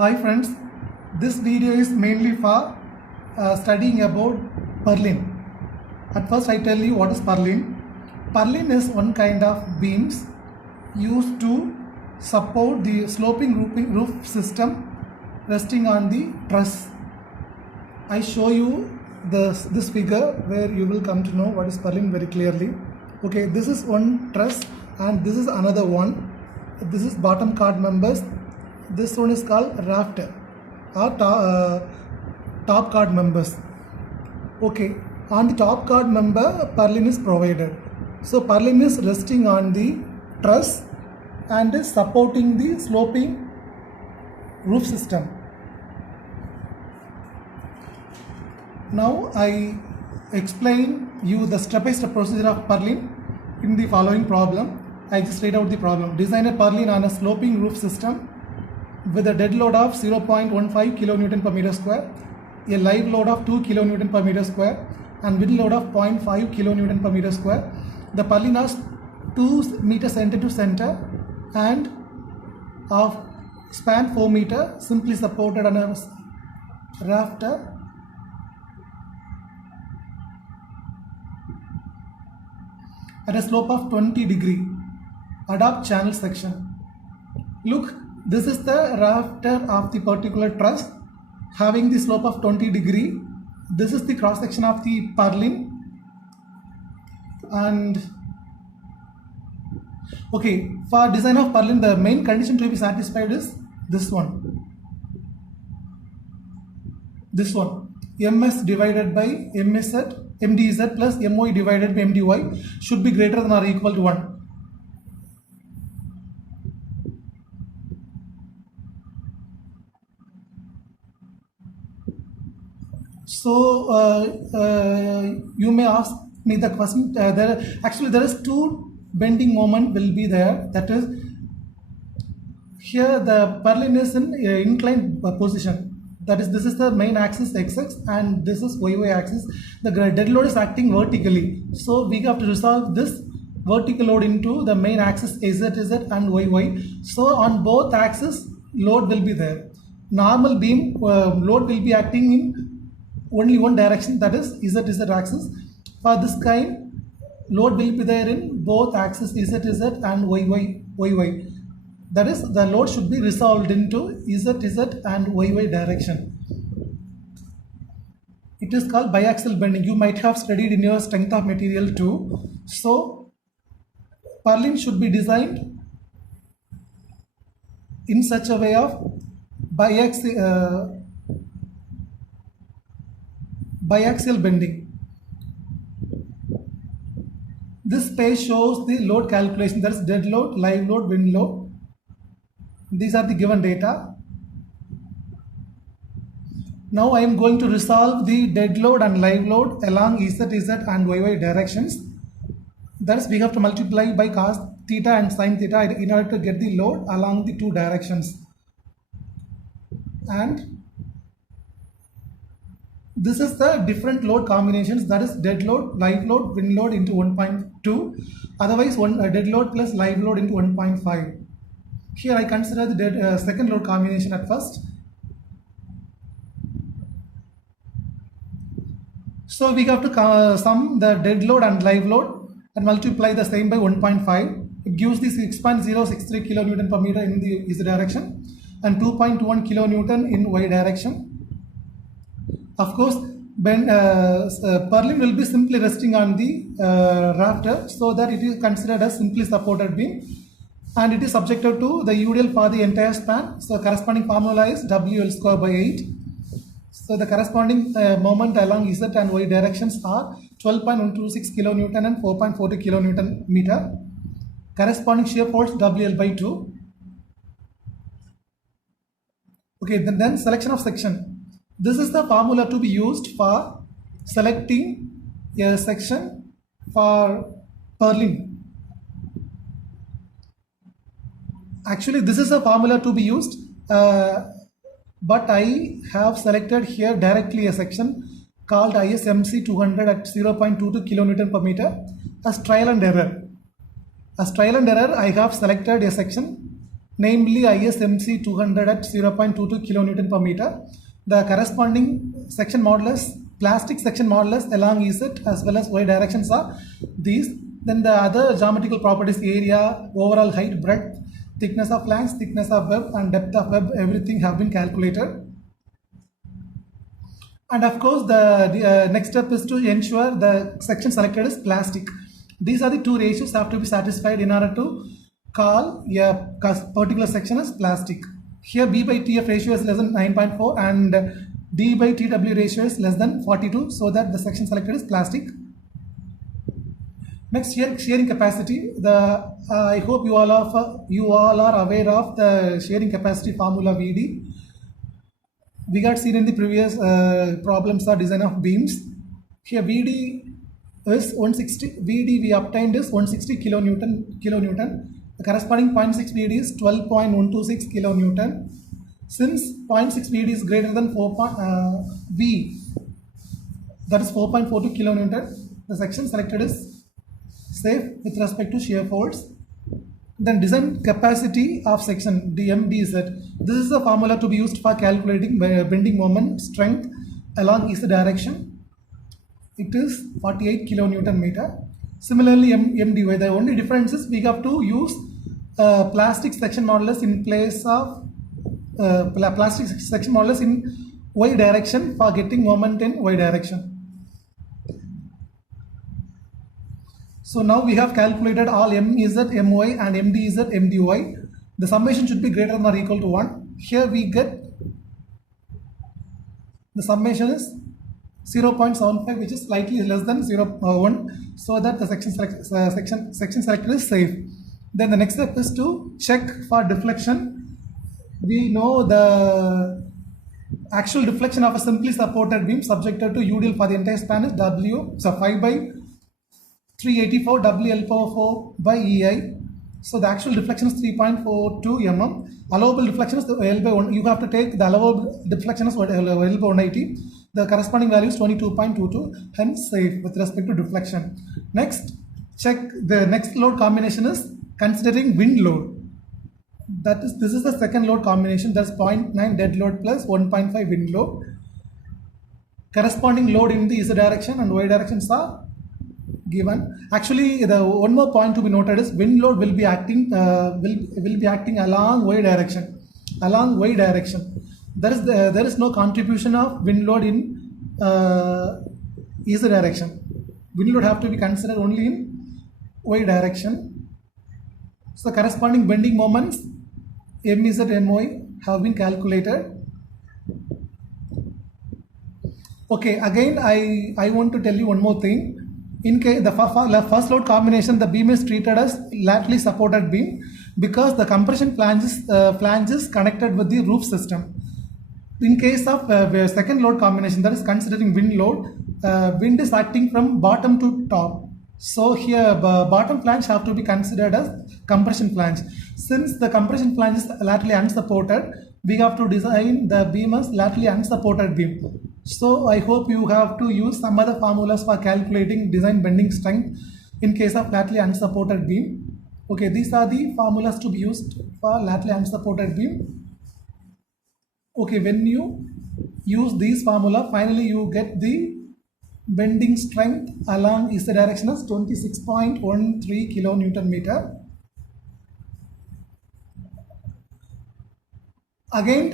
Hi friends, this video is mainly for studying about purlin. At first I tell you what is purlin. Purlin is one kind of beams used to support the sloping roof system resting on the truss. I show you this figure where you will come to know what is purlin very clearly. Okay, this is one truss and this is another one. This is bottom chord members. This one is called rafter or top chord members. Okay, on the top chord member purlin is provided. So purlin is resting on the truss and is supporting the sloping roof system. Now I explain you the step-by-step procedure of purlin in the following problem. I just read out the problem. Design a purlin on a sloping roof system with a dead load of 0.15 kN per meter square, a live load of 2 kN per meter square and wind load of 0.5 kN per meter square. The purlin has 2 meters center to center and of span 4 meter, simply supported on a rafter at a slope of 20 degree. Adopt channel section. Look, this is the rafter of the particular truss having the slope of 20 degree. This is the cross section of the purlin. And okay, for design of purlin, the main condition to be satisfied is this one. This one, ms divided by mdz plus my divided by mdy should be greater than or equal to 1. So you may ask me the question. There is two bending moment will be there. That is, here the purlin is in inclined position. That is, this is the main axis xx and this is y axis. The dead load is acting vertically. So we have to resolve this vertical load into the main axis zz and yy. So on both axes load will be there. Normal beam load will be acting in only one direction, that is zz axis. For this kind, load will be there in both axes zz and yy. That is, the load should be resolved into zz and yy direction. It is called biaxial bending. You might have studied in your strength of material too. So purlin should be designed in such a way of biaxial bending. This page shows the load calculation, that is dead load, live load, wind load. These are the given data. Now I am going to resolve the dead load and live load along zz and yy directions. Thus we have to multiply by cos theta and sin theta in order to get the load along the two directions. And this is the different load combinations, that is dead load, live load, wind load into 1.2, otherwise dead load plus live load into 1.5. Here I consider the second load combination at first. So we have to sum the dead load and live load and multiply the same by 1.5. It gives the 6.063 kN per meter in the z direction and 2.1 kN in y direction. Of course, purlin will be simply resting on the rafter, so that it is considered as simply supported beam, and it is subjected to the UDL for the entire span. So corresponding formula is WL square by 8. So the corresponding moment along Z and Y directions are 12.126 kN and 4.42 kN meter. Corresponding shear force WL by 2. Okay, then selection of section. This is the formula to be used for selecting a section for purlin. Actually, this is a formula to be used, but I have selected here directly a section called ISMC 200 at 0.22 kN per meter as trial and error. As trial and error, I have selected a section namely ISMC 200 at 0.22 kilonewton per meter. The corresponding section modulus, plastic section modulus along Z as well as Y directions are these. Then the other geometrical properties, area, overall height, breadth, thickness of flanks, thickness of web and depth of web, everything have been calculated. And of course, the next step is to ensure the section selected is plastic. These are the two ratios have to be satisfied in order to call a particular section as plastic. Here B by TF ratio is less than 9.4 and D by TW ratio is less than 42, so that the section selected is plastic. Next, here shearing capacity. I hope you all are aware of the shearing capacity formula VD. We got seen in the previous problems or design of beams. Here VD is 160. VD we obtained is 160 kilonewton. The corresponding 0.6 VD is 12.126 kilonewton. Since 0.6 VD is greater than V, that is 4.42 kilonewton, the section selected is safe with respect to shear force. Then design capacity of section DMDZ. This is the formula to be used for calculating bending moment strength along Z direction. It is 48 kilonewton meter. Similarly, MDY, the only difference is we have to use plastic section modulus in place of plastic section modulus in Y direction for getting moment in Y direction. So now we have calculated all MEZ, MY and MDZ, MDY. The summation should be greater than or equal to 1. Here we get the summation is 0.75, which is slightly less than 0.1, so that the section selected is safe. Then the next step is to check for deflection. We know the actual deflection of a simply supported beam subjected to UDL for the entire span is 5 by 384 WL power 4 by EI. So the actual deflection is 3.42 mm. Allowable deflection is L by 1. You have to take the allowable deflection as L by 180. The corresponding value is 22.22, hence safe with respect to deflection. Next, check the next load combination is considering wind load. That is, this is the second load combination, that's 0.9 dead load plus 1.5 wind load. Corresponding load in the Z direction and Y directions are given. Actually, the one more point to be noted is wind load will be acting along Y direction. Along Y direction. There is no contribution of wind load in Z direction. Wind load have to be considered only in Y direction. So the corresponding bending moments MEZ, MY have been calculated. Okay, again I want to tell you one more thing. In case the first load combination, the beam is treated as laterally supported beam because the compression flange is connected with the roof system. In case of second load combination, that is considering wind load, wind is acting from bottom to top. So here bottom flange have to be considered as compression flange. Since the compression flange is laterally unsupported, we have to design the beam as laterally unsupported beam. So I hope you have to use some other formulas for calculating design bending strength in case of laterally unsupported beam. Okay, these are the formulas to be used for laterally unsupported beam. Okay, when you use these formula, finally you get the bending strength along Z direction as 26.13 kilonewton meter. Again,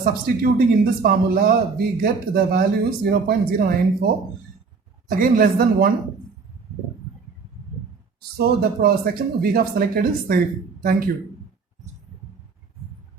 substituting in this formula, we get the value is 0.094, again less than 1. So the section we have selected is safe. Thank you.